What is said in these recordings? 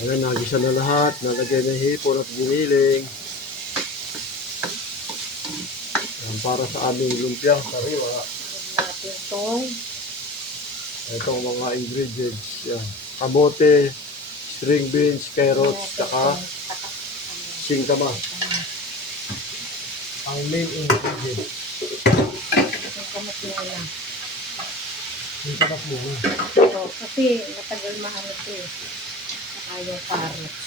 Ayan, nagisa na lahat. Nalagay na hipon at giniling. Ayan, para sa aming lumpia sariwa. Natin itong Itong mga ingredients. Yan. Kamote, string beans, carrots, saka singkama. Ang main ingredient. yung kamot muna. Singkama muna. Ito, kasi matagal mahanap ito eh. Saka yung carrots.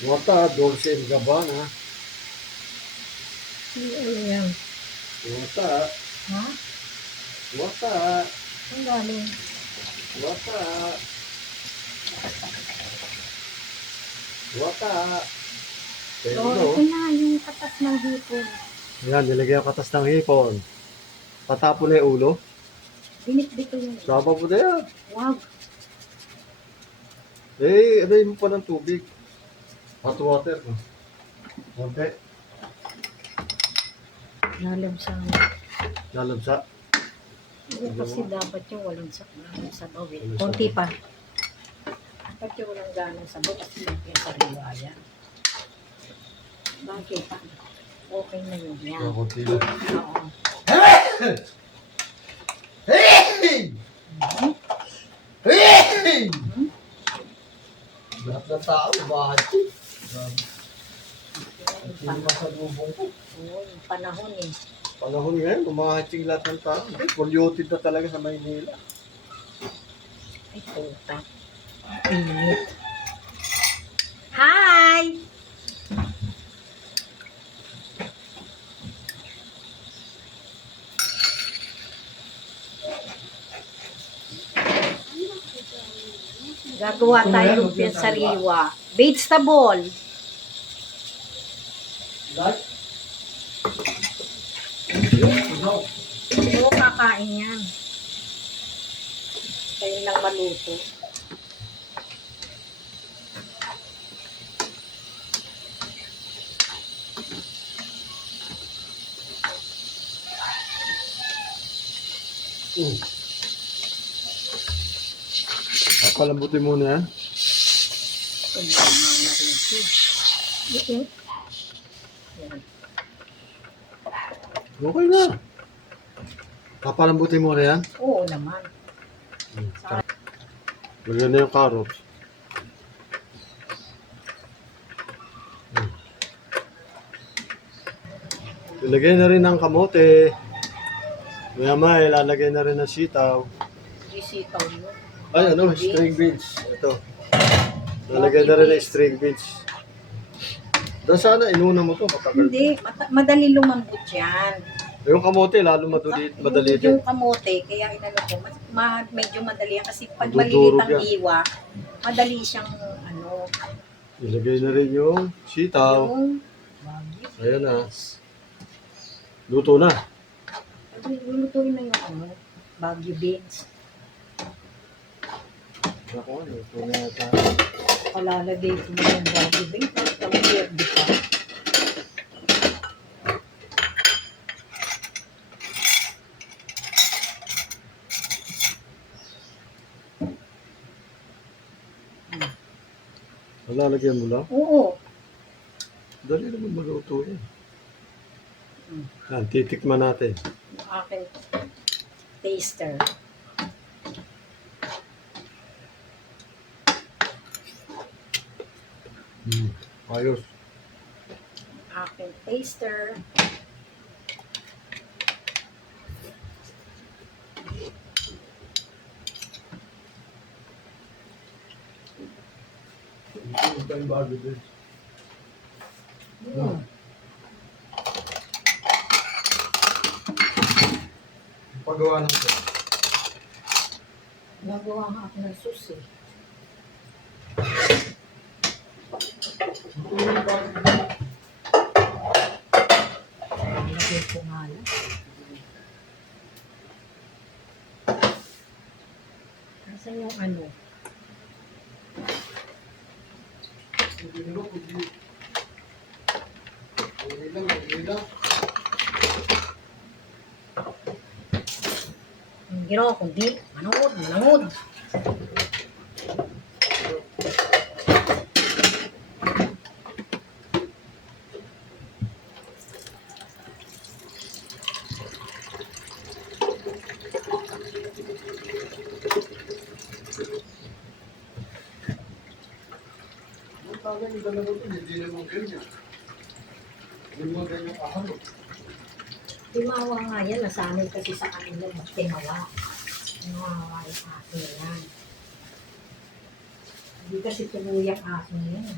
Wata, Dolce and Gabbana. Ano yan? Wata, Ha? wata, Ang galing. wata. Wata. Pero So, ito na yung katas ng hipon. Ayan, nilagay ang katas ng hipon. Patapon na yung ulo. Binit-bito yun. Saba po na yan. Wag. Aray mo pa ng tubig. Hot water. No? Konti. Lalabsang. Lalabsa. Kasi dapat yung walang sabaw eh. Walang Konti sabaw. pa. Dapat yung walang ganang sabaw kasi yung sariwa yan. Bakit pa? Okay na yun. Yan. Konti lang. Oo. Lahat ng tao, bahati. Hindi masalubong ko. Oo, yung panahon eh. Panahon ngayon, umahatsing lahat ng tao. Polluted na talaga sa Maynila. Ay, puta. Init. Hi! Gagawa tayo lumpiang sariwa. Vegetable. Like? Oo, kakain yan. Kayo lang maluto. Palambutin muna yan. Tumama na rin ito. Okay. Yan. Okay na. Papalambutin muna yan. Oo naman. Lagyan na yung carrots. Ilagay na rin ang kamote. Maya ilalagay na rin ang sitaw. Sisitaw mo. Ay, ano, string beans. Ito. Lalagay na rin ang string beans. Doon sana, inuna mo to. Matagal. Hindi, madali lumambot yan. Yung kamote, lalo madali din. Yung kamote, kaya inano ko, medyo madali yan. Kasi pag Madudurog malilit ang yan. hiwa, madali siyang ano, Ilagay na rin yung sitaw. yung Ayan na. Luto na. lulutuin na yung ano, Baguio beans. Ako, luto na yata. Palalagay ko na yung Baguio beans. Ang weird, di ba? Lalagyan mo lang. Oo. Dali naman maluto yan. Yan, titikman natin. Yung aking taster. Ayos. Aking taster. Ito tayong bago din. Pagawa ng ito. Nagawa nga ako ng susi. ko nga lang. Nasaan yung ano? Yung ginawa ko, di. Manood, manood. Timawa nga yan. Nasanay kasi sa kanila mag timawa. Timawa yung aso yan. Hindi kasi tuloy ang aso yan.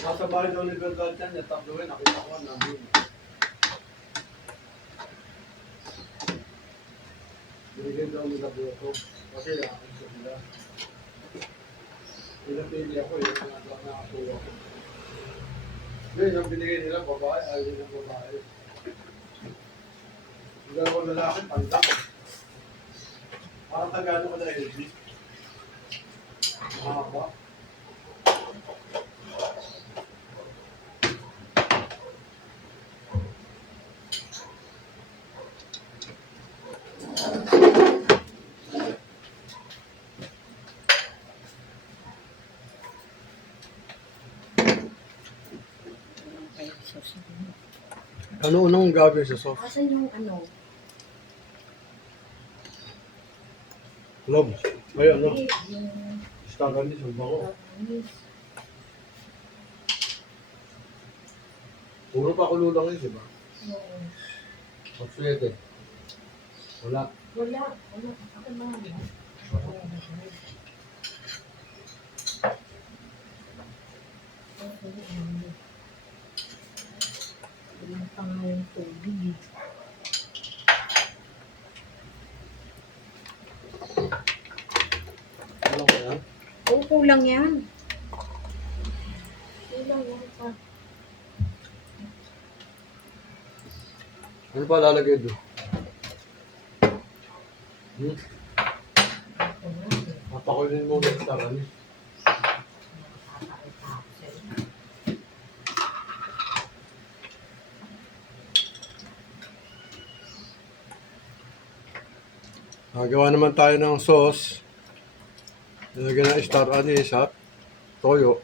Nasa bahay daw ni Bernard yan, yung tabloin, nakita ko namin. Binigyan daw nila buto. Kasi akin sila. Pinapili ako, yung nakakuha ko. Ngayon, yung binigay nila, babae, ayaw ng babae. Yung dalawang lalaki, pandak. Parang Tagalog ko na LG. Mahaba. Ano unang gagawin sa sauce? Asan yung ano? Love. Ay, ano? Yung Staganis, ang bako. Puro pa kulo lang yun, di ba? Oo. Pagsuete. Wala. Wala. Wala. Ako ba yan? Ilang pa nga yung tubig eh. Ano ba yan? Oo, kulang yan. Kulang yan pa. Ano pa lalagay doon? Papakulin mo ng staganis. Gawa naman tayo ng sauce. Nilagyan ng star anise at toyo.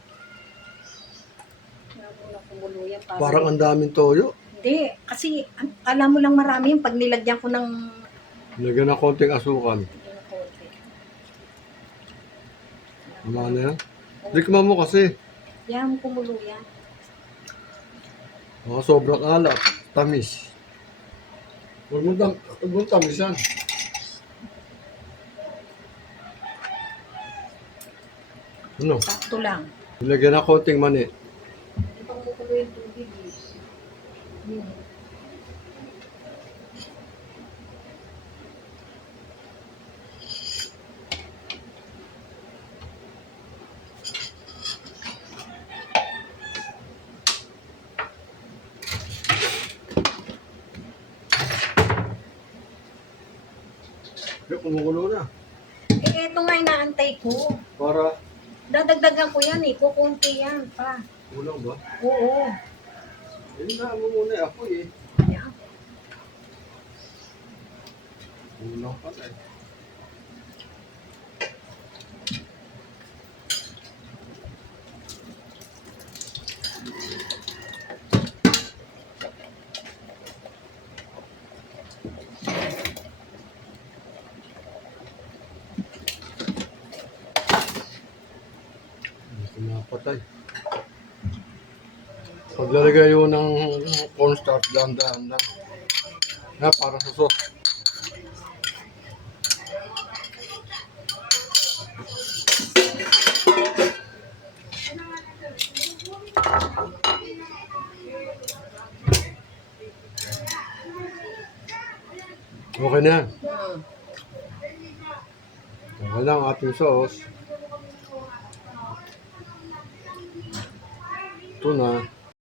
Parang ang daming toyo. Hindi, kasi alam mo lang marami yung pag nilagyan ko ng Nilagyan ng konting asukal. konti. Wala na yan. Tikman mo kasi. Yan, kumulo yan. Sobrang alat. Tamis. Huwag mo tamis yan. Ano? Sakto lang. Nilagyan ng konting mani. Ipang kumulo yung tubig eh. Yun. Kumukulo na. Eh, eto nga inaantay ko. Para Dadagdagan ko yan eh. Kukunti yan pa. kulang ba? Oo. Yun na mo muna ako eh. Yan. Kulang pa eh. Napatay. Paglalagay yun ng cornstarch, dahan-dahan lang. Na, para sa sauce. Okay na yan. Hmm. Okay na ang ating sauce. Ito na.